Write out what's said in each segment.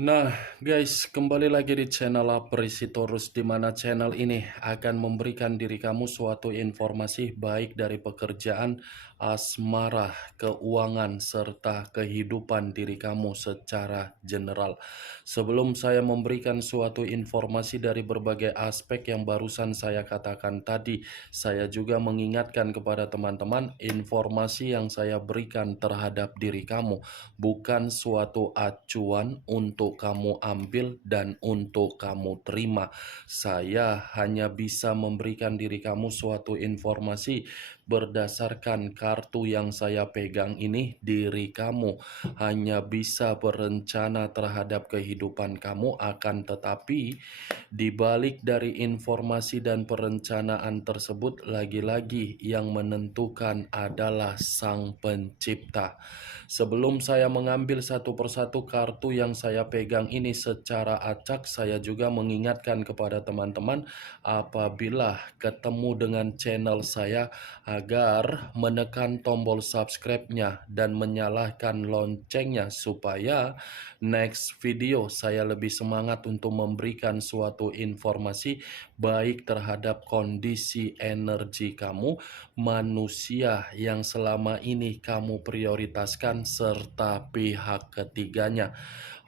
Nah, guys, kembali lagi di channel Aprisitorus, di mana channel ini akan memberikan diri kamu suatu informasi baik dari pekerjaan, asmara, keuangan, serta kehidupan diri kamu secara general. Sebelum saya memberikan suatu informasi dari berbagai aspek yang barusan saya katakan tadi, saya juga mengingatkan kepada teman-teman informasi yang saya berikan terhadap diri kamu bukan suatu acuan untuk kamu ambil dan untuk kamu terima. Saya hanya bisa memberikan diri kamu suatu informasi berdasarkan kartu yang saya pegang ini. Diri kamu hanya bisa berencana terhadap kehidupan kamu, akan tetapi di balik dari informasi dan perencanaan tersebut, lagi-lagi yang menentukan adalah Sang Pencipta. Sebelum saya mengambil satu persatu kartu yang saya pegang ini secara acak, saya juga mengingatkan kepada teman-teman apabila ketemu dengan channel saya agar menekan tombol subscribe-nya dan menyalakan loncengnya supaya next video saya lebih semangat untuk memberikan suatu informasi baik terhadap kondisi energi kamu, manusia yang selama ini kamu prioritaskan, serta pihak ketiganya.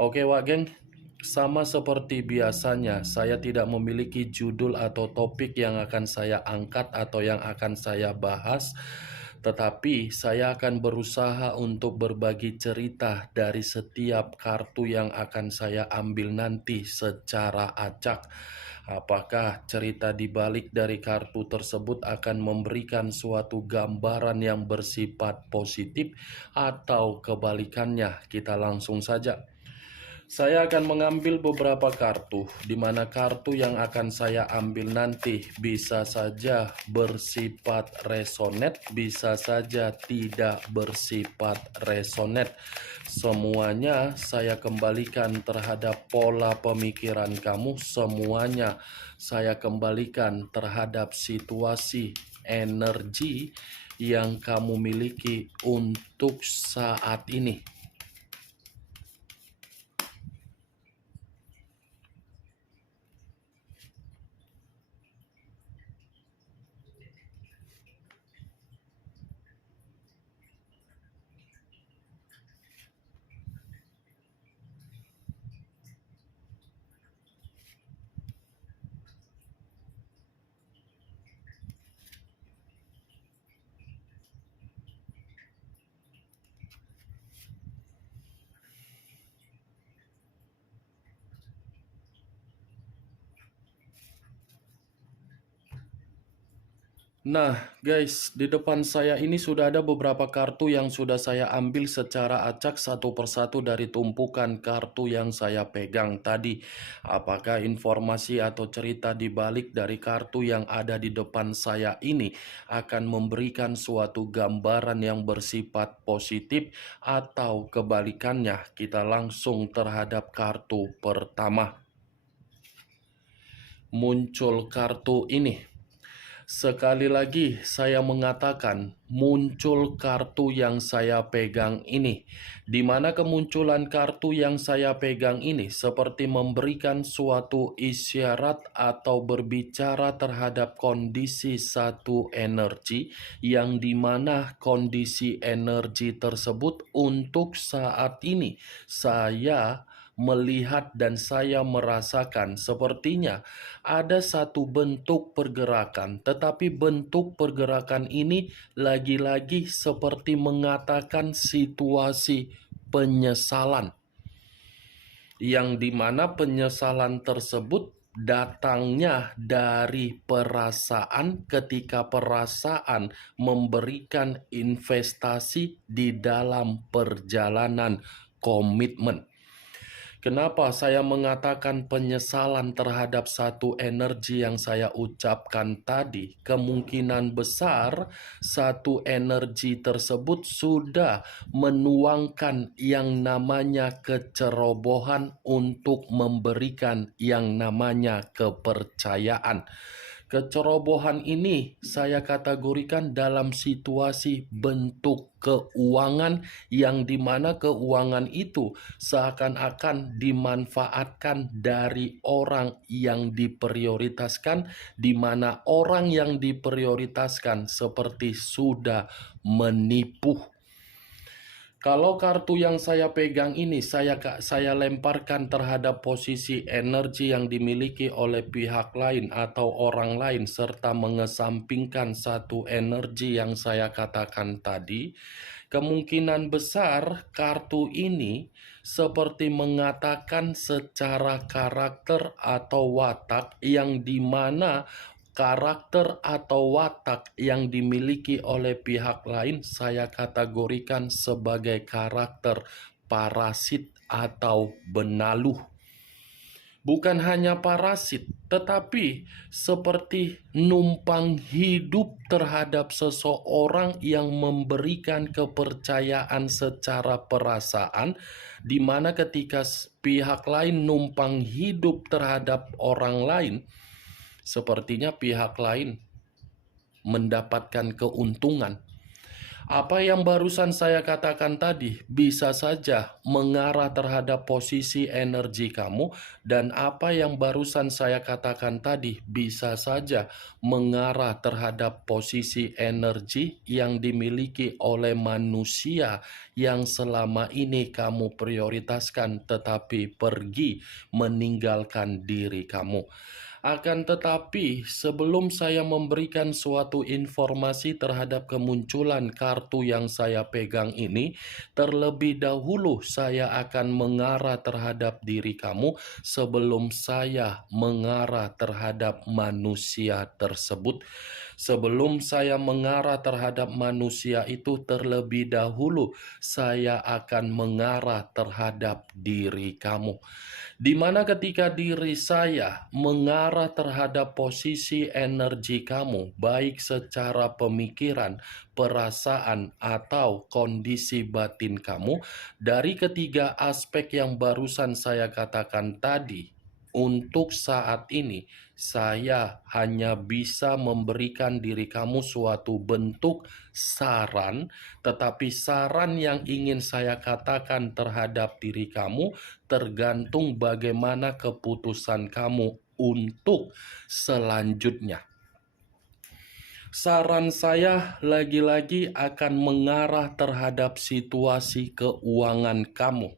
Oke Wak Geng, sama seperti biasanya, saya tidak memiliki judul atau topik yang akan saya angkat atau yang akan saya bahas, tetapi saya akan berusaha untuk berbagi cerita dari setiap kartu yang akan saya ambil nanti secara acak. Apakah cerita di balik dari kartu tersebut akan memberikan suatu gambaran yang bersifat positif atau kebalikannya? Kita langsung saja. Saya akan mengambil beberapa kartu, di mana kartu yang akan saya ambil nanti bisa saja bersifat resonet, bisa saja tidak bersifat resonet. Semuanya saya kembalikan terhadap pola pemikiran kamu, semuanya saya kembalikan terhadap situasi energi yang kamu miliki untuk saat ini. Nah, guys, di depan saya ini sudah ada beberapa kartu yang sudah saya ambil secara acak satu persatu dari tumpukan kartu yang saya pegang tadi. Apakah informasi atau cerita di balik dari kartu yang ada di depan saya ini akan memberikan suatu gambaran yang bersifat positif atau kebalikannya? Kita langsung terhadap kartu pertama. Muncul kartu ini. Sekali lagi saya mengatakan muncul kartu yang saya pegang ini, di mana kemunculan kartu yang saya pegang ini seperti memberikan suatu isyarat atau berbicara terhadap kondisi satu energi, yang dimana kondisi energi tersebut untuk saat ini saya melihat dan saya merasakan sepertinya ada satu bentuk pergerakan, tetapi bentuk pergerakan ini lagi-lagi seperti mengatakan situasi penyesalan, yang dimana penyesalan tersebut datangnya dari perasaan, ketika perasaan memberikan investasi di dalam perjalanan komitmen. Kenapa saya mengatakan penyesalan terhadap satu energi yang saya ucapkan tadi? Kemungkinan besar satu energi tersebut sudah menuangkan yang namanya kecerobohan untuk memberikan yang namanya kepercayaan. Kecerobohan ini saya kategorikan dalam situasi bentuk keuangan yang dimana keuangan itu seakan-akan dimanfaatkan dari orang yang diprioritaskan, di mana orang yang diprioritaskan seperti sudah menipu. Kalau kartu yang saya pegang ini saya lemparkan terhadap posisi energi yang dimiliki oleh pihak lain atau orang lain serta mengesampingkan satu energi yang saya katakan tadi, kemungkinan besar kartu ini seperti mengatakan secara karakter atau watak yang dimana karakter atau watak yang dimiliki oleh pihak lain saya kategorikan sebagai karakter parasit atau benaluh. Bukan hanya parasit, tetapi seperti numpang hidup terhadap seseorang yang memberikan kepercayaan secara perasaan, di mana ketika pihak lain numpang hidup terhadap orang lain, sepertinya pihak lain mendapatkan keuntungan. Apa yang barusan saya katakan tadi bisa saja mengarah terhadap posisi energi kamu, dan apa yang barusan saya katakan tadi bisa saja mengarah terhadap posisi energi yang dimiliki oleh manusia yang selama ini kamu prioritaskan tetapi pergi meninggalkan diri kamu. Akan tetapi, sebelum saya memberikan suatu informasi terhadap kemunculan kartu yang saya pegang ini, terlebih dahulu saya akan mengarah terhadap diri kamu sebelum saya mengarah terhadap manusia tersebut. Sebelum saya mengarah terhadap manusia itu, terlebih dahulu saya akan mengarah terhadap diri kamu. Di mana ketika diri saya mengarah terhadap posisi energi kamu, baik secara pemikiran, perasaan, atau kondisi batin kamu, dari ketiga aspek yang barusan saya katakan tadi, untuk saat ini, saya hanya bisa memberikan diri kamu suatu bentuk saran, tetapi saran yang ingin saya katakan terhadap diri kamu tergantung bagaimana keputusan kamu untuk selanjutnya. Saran saya lagi-lagi akan mengarah terhadap situasi keuangan kamu.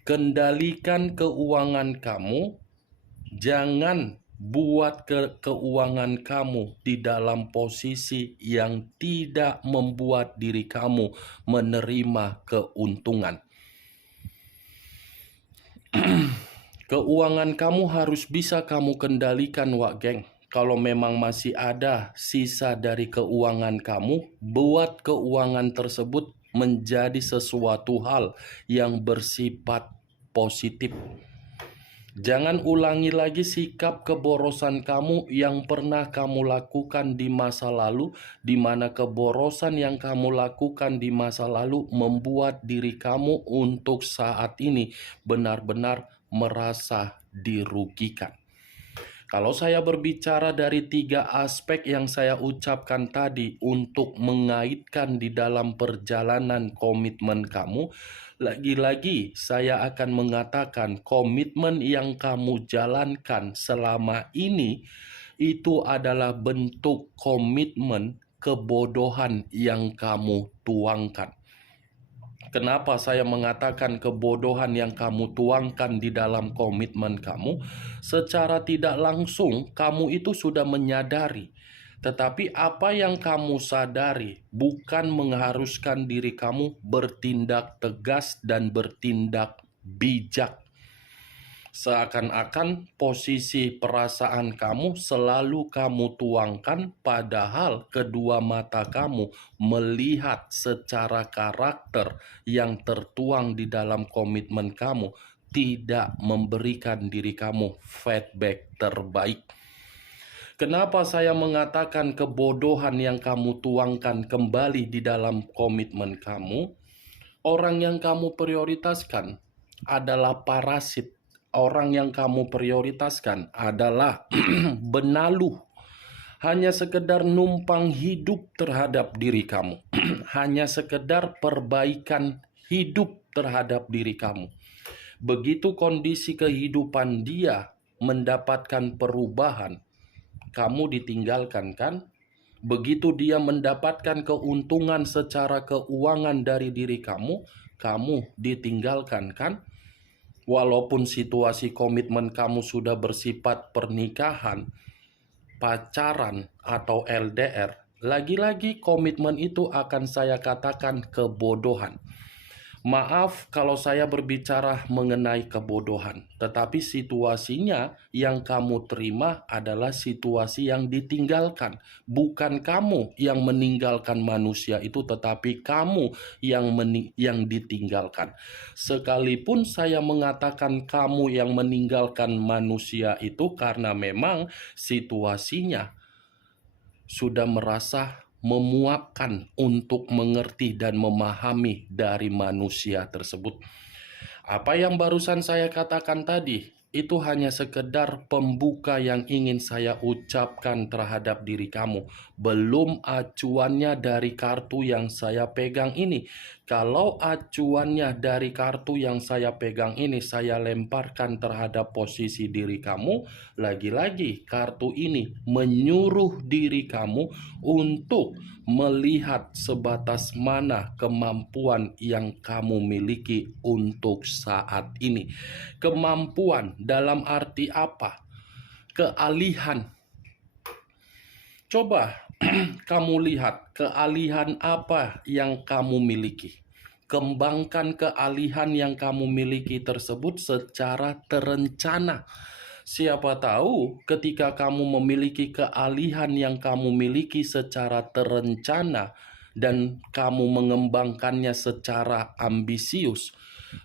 Kendalikan keuangan kamu, jangan buat keuangan kamu di dalam posisi yang tidak membuat diri kamu menerima keuntungan. Keuangan kamu harus bisa kamu kendalikan, Wak Geng. Kalau memang masih ada sisa dari keuangan kamu, buat keuangan tersebut menjadi sesuatu hal yang bersifat positif. Jangan ulangi lagi sikap keborosan kamu yang pernah kamu lakukan di masa lalu, di mana keborosan yang kamu lakukan di masa lalu membuat diri kamu untuk saat ini benar-benar merasa dirugikan. Kalau saya berbicara dari tiga aspek yang saya ucapkan tadi untuk mengaitkan di dalam perjalanan komitmen kamu, lagi-lagi saya akan mengatakan komitmen yang kamu jalankan selama ini itu adalah bentuk komitmen kebodohan yang kamu tuangkan. Kenapa saya mengatakan kebodohan yang kamu tuangkan di dalam komitmen kamu? Secara tidak langsung, kamu itu sudah menyadari. Tetapi apa yang kamu sadari bukan mengharuskan diri kamu bertindak tegas dan bertindak bijak. Seakan-akan posisi perasaan kamu selalu kamu tuangkan, padahal kedua mata kamu melihat secara karakter yang tertuang di dalam komitmen kamu tidak memberikan diri kamu feedback terbaik. Kenapa saya mengatakan kebodohan yang kamu tuangkan kembali di dalam komitmen kamu? Orang yang kamu prioritaskan adalah parasit. Orang yang kamu prioritaskan adalah benaluh. hanya sekedar numpang hidup terhadap diri kamu. Hanya sekedar perbaikan hidup terhadap diri kamu. Begitu kondisi kehidupan dia mendapatkan perubahan, kamu ditinggalkan kan? Begitu dia mendapatkan keuntungan secara keuangan dari diri kamu, kamu ditinggalkan kan? Walaupun situasi komitmen kamu sudah bersifat pernikahan, pacaran, atau LDR, lagi-lagi komitmen itu akan saya katakan kebodohan. Maaf kalau saya berbicara mengenai kebodohan, tetapi situasinya yang kamu terima adalah situasi yang ditinggalkan. Bukan kamu yang meninggalkan manusia itu, tetapi kamu yang ditinggalkan. Sekalipun saya mengatakan kamu yang meninggalkan manusia itu karena memang situasinya sudah merasa memuakkan untuk mengerti dan memahami dari manusia tersebut. Apa yang barusan saya katakan tadi, itu hanya sekedar pembuka yang ingin saya ucapkan terhadap diri kamu. Belum acuannya dari kartu yang saya pegang ini. Kalau acuannya dari kartu yang saya pegang ini saya lemparkan terhadap posisi diri kamu, lagi-lagi kartu ini menyuruh diri kamu untuk melihat sebatas mana kemampuan yang kamu miliki untuk saat ini. Kemampuan dalam arti apa? Kealihan. Coba kamu lihat kealihan apa yang kamu miliki. Kembangkan kealihan yang kamu miliki tersebut secara terencana. Siapa tahu ketika kamu memiliki kealihan yang kamu miliki secara terencana dan kamu mengembangkannya secara ambisius,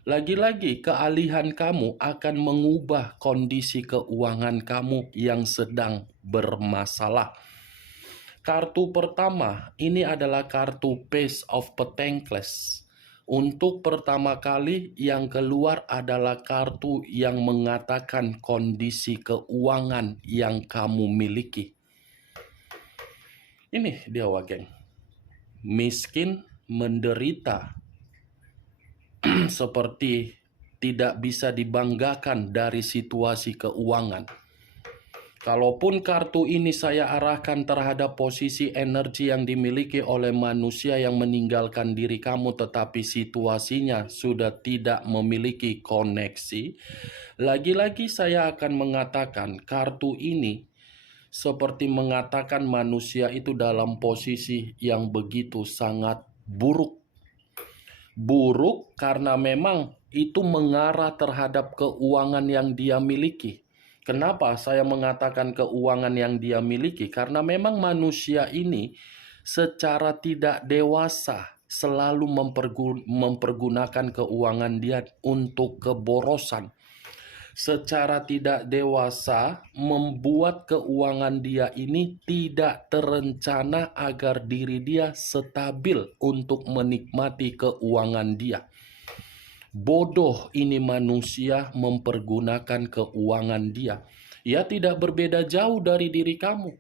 lagi-lagi kealihan kamu akan mengubah kondisi keuangan kamu yang sedang bermasalah. Kartu pertama ini adalah kartu Page of Pentacles. Untuk pertama kali yang keluar adalah kartu yang mengatakan kondisi keuangan yang kamu miliki. Ini dia geng. Miskin, menderita, seperti tidak bisa dibanggakan dari situasi keuangan. Kalaupun kartu ini saya arahkan terhadap posisi energi yang dimiliki oleh manusia yang meninggalkan diri kamu, tetapi situasinya sudah tidak memiliki koneksi, lagi-lagi saya akan mengatakan kartu ini seperti mengatakan manusia itu dalam posisi yang begitu sangat buruk. Buruk karena memang itu mengarah terhadap keuangan yang dia miliki. Kenapa saya mengatakan keuangan yang dia miliki? Karena memang manusia ini secara tidak dewasa selalu mempergunakan keuangan dia untuk keborosan. Secara tidak dewasa membuat keuangan dia ini tidak terencana agar diri dia stabil untuk menikmati keuangan dia. Bodoh ini manusia mempergunakan keuangan dia. Ia tidak berbeda jauh dari diri kamu.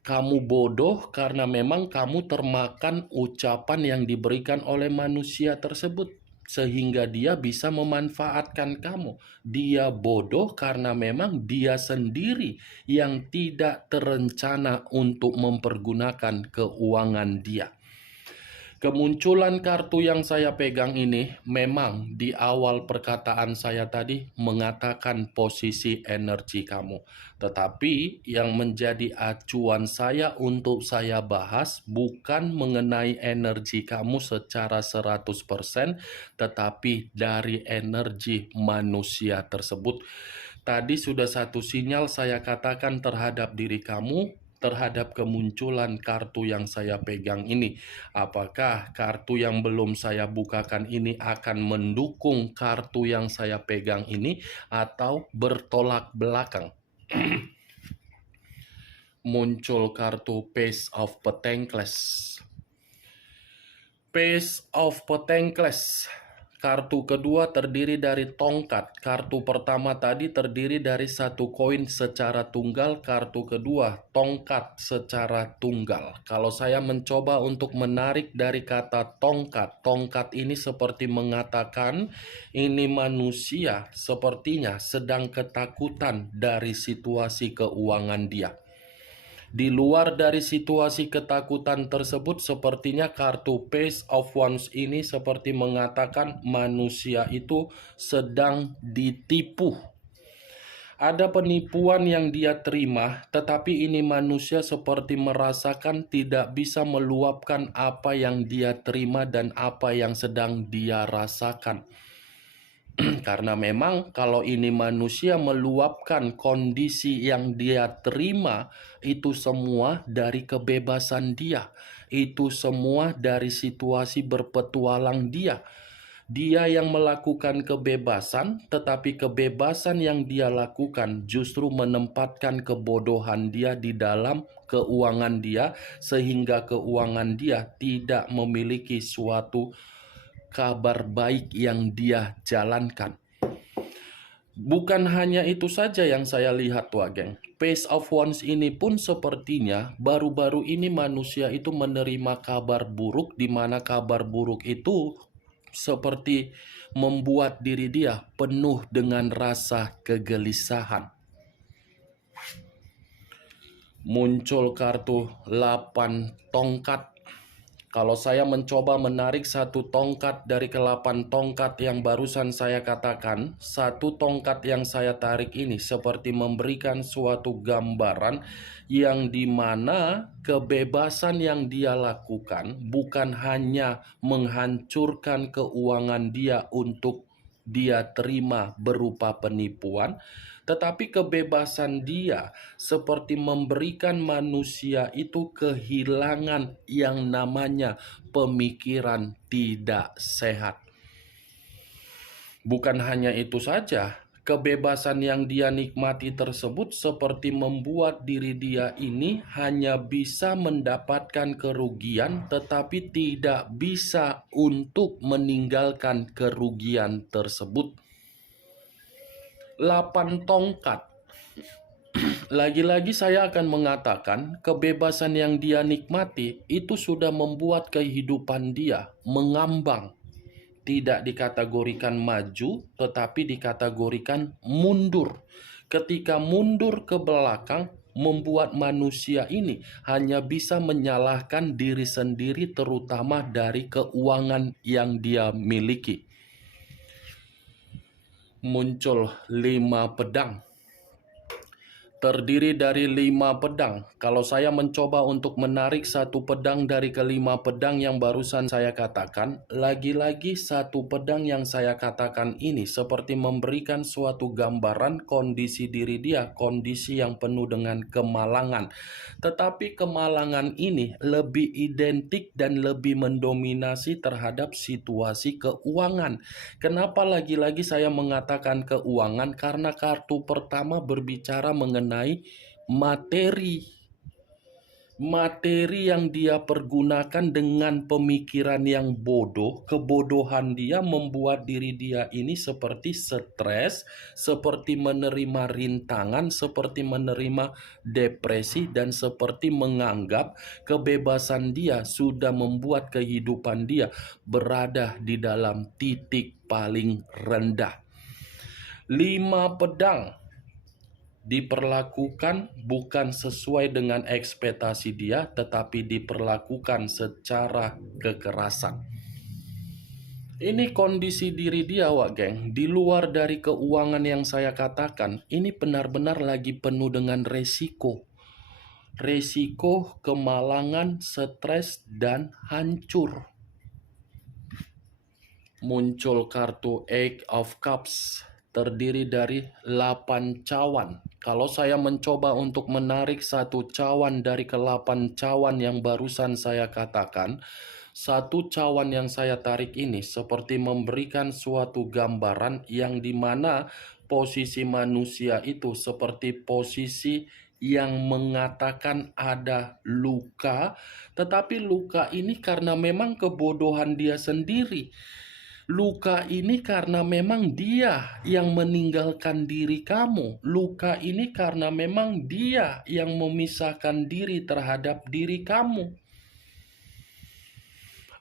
Kamu bodoh karena memang kamu termakan ucapan yang diberikan oleh manusia tersebut, sehingga dia bisa memanfaatkan kamu. Dia bodoh karena memang dia sendiri yang tidak terencana untuk mempergunakan keuangan dia. Kemunculan kartu yang saya pegang ini memang di awal perkataan saya tadi mengatakan posisi energi kamu. Tetapi yang menjadi acuan saya untuk saya bahas bukan mengenai energi kamu secara 100%, tetapi dari energi manusia tersebut. Tadi sudah satu sinyal saya katakan terhadap diri kamu, terhadap kemunculan kartu yang saya pegang ini. Apakah kartu yang belum saya bukakan ini akan mendukung kartu yang saya pegang ini atau bertolak belakang? Muncul kartu Page of Pentacles. Page of Pentacles. Kartu kedua terdiri dari tongkat. Kartu pertama tadi terdiri dari satu koin secara tunggal. Kartu kedua tongkat secara tunggal. Kalau saya mencoba untuk menarik dari kata tongkat, tongkat ini seperti mengatakan ini manusia sepertinya sedang ketakutan dari situasi keuangan dia. Di luar dari situasi ketakutan tersebut, sepertinya kartu Page of Wands ini seperti mengatakan manusia itu sedang ditipu. Ada penipuan yang dia terima, tetapi ini manusia seperti merasakan tidak bisa meluapkan apa yang dia terima dan apa yang sedang dia rasakan. Karena memang kalau ini manusia meluapkan kondisi yang dia terima, itu semua dari kebebasan dia. Itu semua dari situasi berpetualang dia. Dia yang melakukan kebebasan, tetapi kebebasan yang dia lakukan justru menempatkan kebodohan dia di dalam keuangan dia, sehingga keuangan dia tidak memiliki suatu kabar baik yang dia jalankan. Bukan hanya itu saja yang saya lihat, geng. Page of Wands ini pun sepertinya baru-baru ini manusia itu menerima kabar buruk, di mana kabar buruk itu seperti membuat diri dia penuh dengan rasa kegelisahan. Muncul kartu 8 tongkat. Kalau saya mencoba menarik satu tongkat dari ke-8 tongkat yang barusan saya katakan, satu tongkat yang saya tarik ini seperti memberikan suatu gambaran yang dimana kebebasan yang dia lakukan bukan hanya menghancurkan keuangan dia untuk dia terima berupa penipuan, tetapi kebebasan dia seperti memberikan manusia itu kehilangan yang namanya pemikiran tidak sehat. Bukan hanya itu saja, kebebasan yang dia nikmati tersebut seperti membuat diri dia ini hanya bisa mendapatkan kerugian, tetapi tidak bisa untuk meninggalkan kerugian tersebut. 8 tongkat. Lagi-lagi saya akan mengatakan kebebasan yang dia nikmati itu sudah membuat kehidupan dia mengambang. Tidak dikategorikan maju, tetapi dikategorikan mundur. Ketika mundur ke belakang, membuat manusia ini hanya bisa menyalahkan diri sendiri, terutama dari keuangan yang dia miliki. Muncul 5 pedang. Terdiri dari 5 pedang. Kalau saya mencoba untuk menarik satu pedang dari ke-5 pedang yang barusan saya katakan, lagi-lagi satu pedang yang saya katakan ini seperti memberikan suatu gambaran kondisi diri dia, kondisi yang penuh dengan kemalangan. Tetapi kemalangan ini lebih identik dan lebih mendominasi terhadap situasi keuangan. Kenapa lagi-lagi saya mengatakan keuangan? Karena kartu pertama berbicara mengenai materi yang dia pergunakan dengan pemikiran yang bodoh. Kebodohan dia membuat diri dia ini seperti stres, seperti menerima rintangan, seperti menerima depresi, dan seperti menganggap kebebasan dia sudah membuat kehidupan dia berada di dalam titik paling rendah. 5 pedang diperlakukan bukan sesuai dengan ekspektasi dia, tetapi diperlakukan secara kekerasan. Ini kondisi diri dia, geng. Di luar dari keuangan yang saya katakan, ini benar-benar lagi penuh dengan resiko. Resiko, kemalangan, stres, dan hancur. Muncul kartu Eight of Cups. Terdiri dari 8 cawan. Kalau saya mencoba untuk menarik satu cawan dari ke-8 cawan yang barusan saya katakan, satu cawan yang saya tarik ini seperti memberikan suatu gambaran yang dimana posisi manusia itu seperti posisi yang mengatakan ada luka, tetapi luka ini karena memang kebodohan dia sendiri. Luka ini karena memang dia yang meninggalkan diri kamu. Luka ini karena memang dia yang memisahkan diri terhadap diri kamu.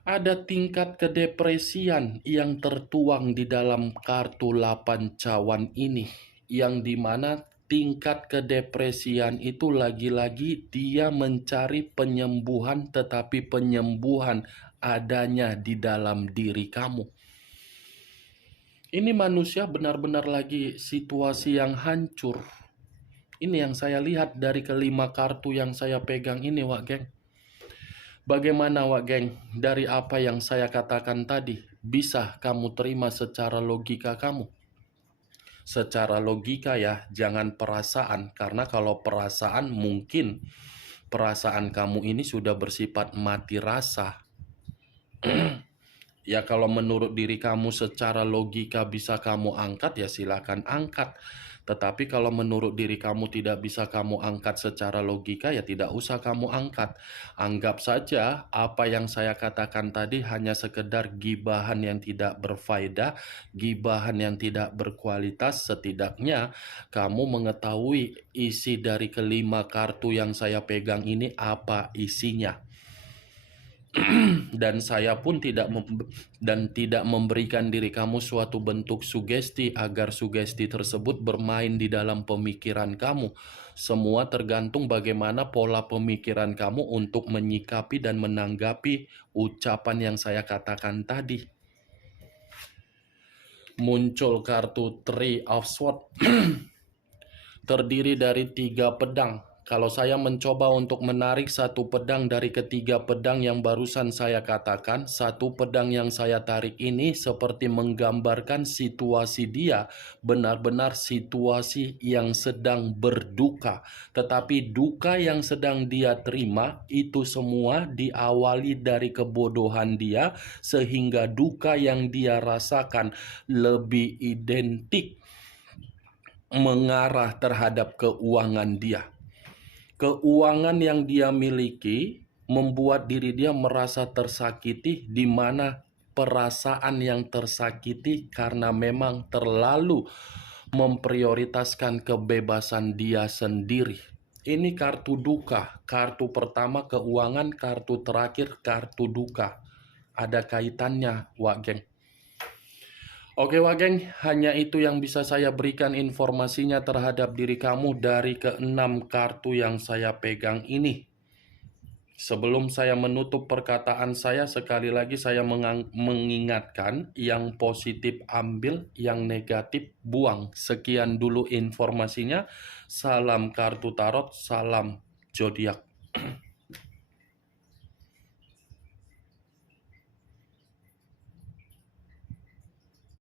Ada tingkat kedepresian yang tertuang di dalam kartu 8 cawan ini, yang dimana tingkat kedepresian itu lagi-lagi dia mencari penyembuhan, tetapi penyembuhan adanya di dalam diri kamu. Ini manusia benar-benar lagi situasi yang hancur. Ini yang saya lihat dari kelima kartu yang saya pegang ini, Wak Geng. Bagaimana, Wak Geng, dari apa yang saya katakan tadi, bisa kamu terima secara logika kamu? Secara logika ya, jangan perasaan. Karena kalau perasaan, mungkin perasaan kamu ini sudah bersifat mati rasa. Ya kalau menurut diri kamu secara logika bisa kamu angkat, ya silakan angkat. Tetapi kalau menurut diri kamu tidak bisa kamu angkat secara logika, ya tidak usah kamu angkat. Anggap saja apa yang saya katakan tadi hanya sekedar gibahan yang tidak berfaedah, gibahan yang tidak berkualitas. Setidaknya kamu mengetahui isi dari kelima kartu yang saya pegang ini apa isinya. Dan saya pun tidak memberikan diri kamu suatu bentuk sugesti agar sugesti tersebut bermain di dalam pemikiran kamu. Semua tergantung bagaimana pola pemikiran kamu untuk menyikapi dan menanggapi ucapan yang saya katakan tadi. Muncul kartu Three of Swords terdiri dari 3 pedang. Kalau saya mencoba untuk menarik satu pedang dari ketiga pedang yang barusan saya katakan, satu pedang yang saya tarik ini seperti menggambarkan situasi dia, benar-benar situasi yang sedang berduka. Tetapi duka yang sedang dia terima, itu semua diawali dari kebodohan dia, sehingga duka yang dia rasakan lebih identik mengarah terhadap keuangan dia. Keuangan yang dia miliki membuat diri dia merasa tersakiti, di mana perasaan yang tersakiti karena memang terlalu memprioritaskan kebebasan dia sendiri. Ini kartu duka, kartu pertama keuangan, kartu terakhir kartu duka. Ada kaitannya, Wak Geng. Oke, Wak Geng, hanya itu yang bisa saya berikan informasinya terhadap diri kamu dari ke-6 kartu yang saya pegang ini. Sebelum saya menutup perkataan saya, sekali lagi saya mengingatkan, yang positif ambil, yang negatif buang. Sekian dulu informasinya. Salam kartu tarot, salam zodiak.